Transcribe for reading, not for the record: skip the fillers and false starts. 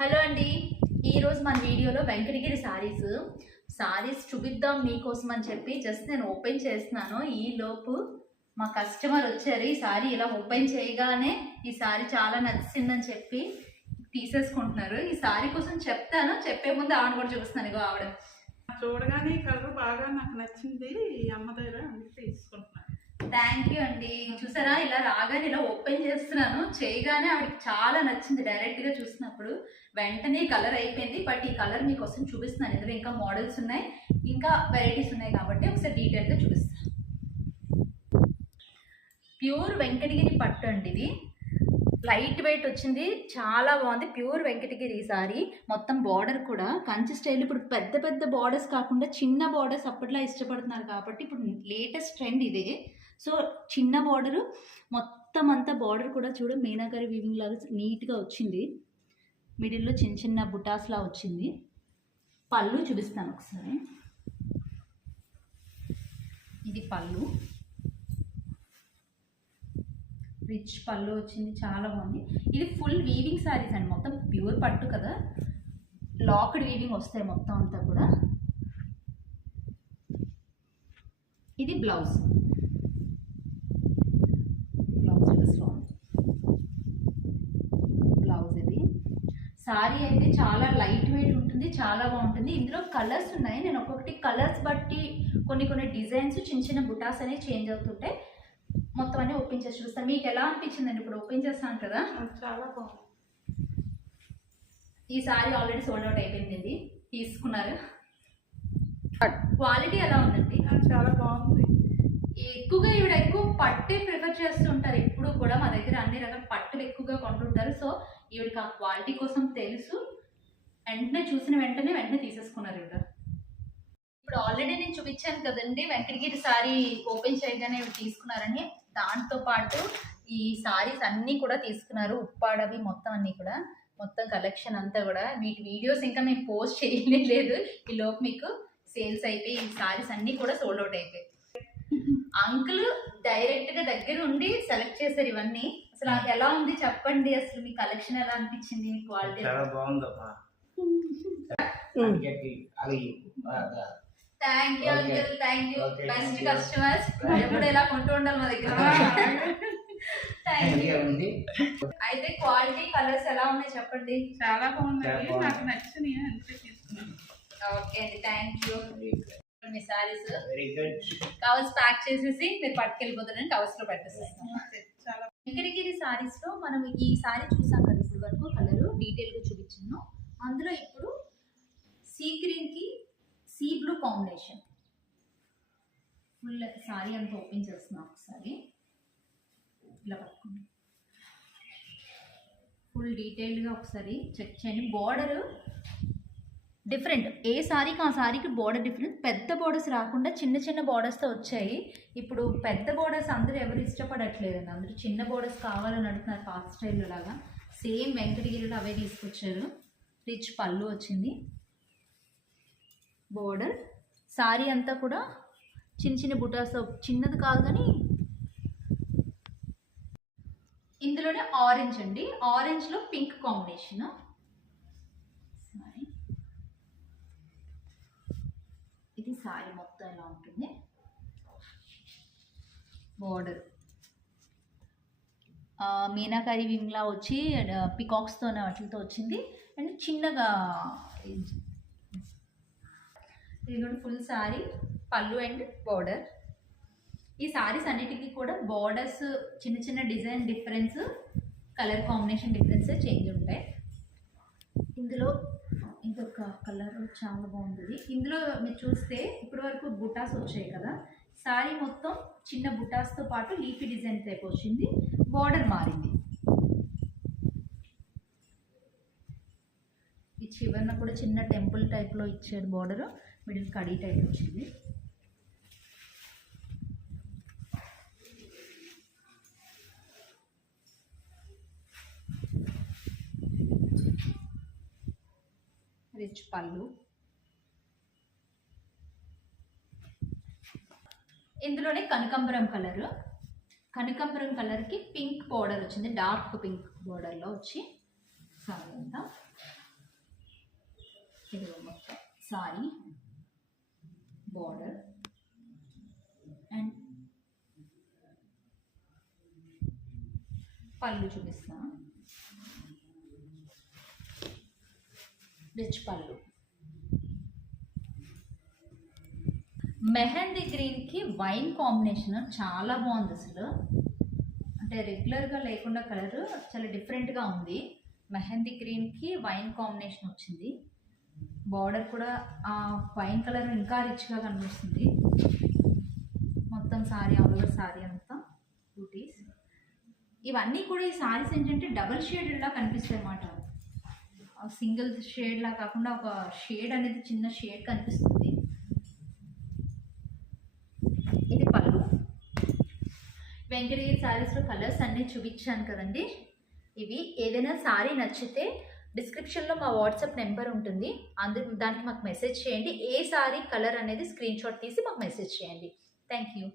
Hello అండి, ఈరోజు మన వీడియోలో వెంకటగిరి సారీస్ చూపిద్దాం మీకోసం అని చెప్పి జస్ట్ నేను ఓపెన్ చేస్తున్నాను. ఈ లోపు మా కస్టమర్ వచ్చారు. ఈ సారీ ఇలా ఓపెన్ చేయగానే ఈ సారీ చాలా నచ్చిందని చెప్పి తీసేసుకుంటున్నారు. ఈ సారీ కోసం చెప్తాను, చెప్పే ముందు ఆవిడ కూడా చూపిస్తున్నాను. ఇగో ఆవిడ చూడగానే కలర్ బాగా నాకు నచ్చింది, అమ్మ దగ్గర తీసుకుంటున్నాను. థ్యాంక్ యూ అండి. చూసారా, ఇలా రాగానే ఇలా ఓపెన్ చేస్తున్నాను, చేయగానే ఆవిడకి చాలా నచ్చింది. డైరెక్ట్గా చూసినప్పుడు వెంటనే కలర్ అయిపోయింది. బట్ ఈ కలర్ మీకోసం చూపిస్తున్నాను. ఇందులో ఇంకా మోడల్స్ ఉన్నాయి, ఇంకా వెరైటీస్ ఉన్నాయి కాబట్టి ఒకసారి డీటెయిల్గా చూపిస్తాను. ప్యూర్ వెంకటగిరి పట్టు అండి. ఇది లైట్ వెయిట్ వచ్చింది, చాలా బాగుంది. Pure Venkatagiri sorry. మొత్తం బార్డర్ కూడా కంచి స్టైల్. ఇప్పుడు పెద్ద పెద్ద బార్డర్స్ కాకుండా చిన్న బార్డర్స్ అప్పట్లో ఇష్టపడుతున్నారు కాబట్టి ఇప్పుడు లేటెస్ట్ ట్రెండ్ ఇదే. సో చిన్న బార్డరు మొత్తం అంతా బార్డర్ కూడా చూడ మీనాకరి వీవింగ్ లాగా నీట్గా వచ్చింది. మిడిల్లో చిన్న చిన్న బుటాస్లా వచ్చింది. పళ్ళు చూపిస్తాను ఒకసారి. ఇది పళ్ళు, రిచ్ పళ్ళు వచ్చింది, చాలా బాగుంది. ఇది ఫుల్ వీవింగ్ శారీస్ అండి, మొత్తం ప్యూర్ పట్టు కదా, లాక్డ్ వీవింగ్ వస్తాయి మొత్తం అంతా కూడా. ఇది బ్లౌజ్ ఇది. సారీ అయితే చాలా లైట్ వెయిట్ ఉంటుంది, చాలా బాగుంటుంది. ఇందులో కలర్స్ ఉన్నాయి. నేను ఒక్కొక్కటి కలర్స్ బట్టి కొన్ని డిజైన్స్ చిన్న చిన్న బుటాస్ అనేవి చేంజ్ అవుతుంటాయి. మొత్తం అన్నీ ఓపెన్ చేసి చూస్తాను. మీకు ఎలా అనిపించిందండి? ఇప్పుడు ఓపెన్ చేస్తాను కదా, చాలా బాగుంది. ఈ సారీ ఆల్రెడీ సోల్డ్ అవుట్ అయిపోయింది, తీసుకున్నారు. క్వాలిటీ ఎలా ఉందండి? చాలా బాగుంది. ఎక్కువగా ఎక్కువ పట్టే ప్రిఫర్ చేస్తుంటారు. ఎప్పుడు కూడా మా దగ్గర అన్ని రకాల పట్టులు ఎక్కువగా కొంటుంటారు. సో ఈవిడికి ఆ క్వాలిటీ కోసం తెలుసు. వెంటనే చూసిన వెంటనే తీసేసుకున్నారు ఈవిడ. ఇప్పుడు ఆల్రెడీ నేను చూపించాను కదండి, వెంకటగిరి సారీ ఓపెన్ చేయగానే తీసుకున్నారని. దాంతో పాటు ఈ సారీస్ అన్నీ కూడా తీసుకున్నారు, ఉప్పాడవి మొత్తం అన్నీ కూడా, మొత్తం కలెక్షన్ అంతా కూడా. వీటి వీడియోస్ ఇంకా మేము పోస్ట్ చేయలేదు. ఈ లోపు మీకు సేల్స్ అయిపోయి ఈ సారీస్ అన్నీ కూడా సోల్డ్ అవుట్ అయిపోయి. అంకుల్ డైరెక్ట్గా దగ్గర ఉండి సెలెక్ట్ చేశారు ఇవన్నీ. అసలు నాకు ఎలా ఉంది చెప్పండి, అసలు మీ కలెక్షన్ ఎలా అనిపించింది, మీ క్వాలిటీ? చాలా బాగుందమ్మా. Thank you uncle, thank you. Best customers, ఎప్పుడు ఇలా కొంటూ ఉండాలి మా దగ్గర. Thank you. అయితే క్వాలిటీ కలర్స్ ఎలా ఉన్నాయి చెప్పండి? చాలా బాగుందండి, నాకు నచ్చినాయి అంతే తీసుకున్నాను. ఓకే అండి, thank you. Me saris very good. Covers pack చేసేసి మీరు పట్టుకెళ్ళిపోతారని కవర్స్ లో పెట్టేస్తాను. చాలా వెంకటగిరి సారీస్ లో మనం ఈ సారీ చూసాం కదా ఇప్పుడు వరకు, కలర్ డీటెయిల్ గా చూపించాను. అందులో ఇప్పుడు సీ గ్రీన్ కి sea blue combination. Full sorry అంతా ఓపెన్ చేస్తున్నాం ఒకసారి, ఇలా పట్టుకోండి. ఫుల్ డీటెయిల్గా ఒకసారి చెక్ చేయండి. బార్డర్ డిఫరెంట్, ఏ సారీకి ఆ సారీకి బార్డర్ డిఫరెంట్. పెద్ద బార్డర్స్ రాకుండా చిన్న చిన్న బార్డర్స్తో వచ్చాయి. ఇప్పుడు పెద్ద బార్డర్స్ అందరూ ఎవరు ఇష్టపడట్లేదండి, అందరూ చిన్న బార్డర్స్ కావాలని అడుగుతున్నారు, పాత స్టైల్ లాగా. సేమ్ వెంకటగిరిలో అవే తీసుకొచ్చారు. రిచ్ పళ్ళు వచ్చింది, బోర్డర్. సారీ అంతా కూడా చిన్న చిన్న బుటాస్, చిన్నది కాదు కానీ. ఇందులోనే ఆరెంజ్ అండి, ఆరెంజ్లో పింక్ కాంబినేషన్. ఇది సారీ మొత్తం ఎలా ఉంటుంది. బోర్డర్ మీనాకారి వింగ్లా వచ్చి పికాక్స్తో వాటితో వచ్చింది. అండ్ చిన్నగా ఇది కూడా ఫుల్ సారీ, పళ్ళు అండ్ బోర్డర్. ఈ సారీస్ అన్నిటికీ కూడా బోర్డర్స్ చిన్న చిన్న design difference, colour combination difference change ఉంటాయి. ఇందులో ఇంకొక కలర్ చాలా బాగుంటుంది. ఇందులో మీరు చూస్తే ఇప్పటి వరకు బుటాస్ వచ్చాయి కదా, సారీ మొత్తం చిన్న బుటాస్తో పాటు లీఫీ డిజైన్ టైప్ వచ్చింది, బోర్డర్ మారింది. ఈ చివరన కూడా చిన్న టెంపుల్ టైప్లో ఇచ్చాడు బోర్డర్, మిడిల్ కడీ టైప్ వచ్చింది. రిచ్ పళ్ళు. ఇందులోనే కనకాంబరం కలర్కి పింక్ బోర్డర్ వచ్చింది, డార్క్ పింక్ బోర్డర్లో వచ్చి సారీ అంతా. ఇది మొత్తం సారీ బార్డర్ అండ్ పళ్ళు చూపిస్తా. రిచ్ పళ్ళు. మెహందీ గ్రీన్కి వైన్ కాంబినేషన్ చాలా బాగుంది అసలు. అంటే రెగ్యులర్గా లేకుండా కలర్ చాలా డిఫరెంట్గా ఉంది. మెహందీ గ్రీన్కి వైన్ కాంబినేషన్ వచ్చింది. బార్డర్ కూడా ఆ వైన్ కలర్ ఇంకా రిచ్గా కనిపిస్తుంది. మొత్తం సారీ ఆల్ ఓవర్ సారీ అంతా బూటీస్. ఇవన్నీ కూడా ఈ సారీస్ ఏంటంటే డబల్ షేడ్లా కనిపిస్తాయి అన్నమాట. సింగిల్ షేడ్లా కాకుండా ఒక షేడ్ అనేది చిన్న షేడ్ కనిపిస్తుంది. ఇది పళ్ళు. వెంకటగిరి సారీస్లో కలర్స్ అన్నీ చూపించాను కదండి. ఇవి ఏదైనా సారీ నచ్చితే డిస్క్రిప్షన్లో మా వాట్సాప్ నెంబర్ ఉంటుంది, దానికి మాకు మెసేజ్ చేయండి. ఏ సారీ కలర్ అనేది స్క్రీన్ షాట్ తీసి మాకు మెసేజ్ చేయండి. Thank you.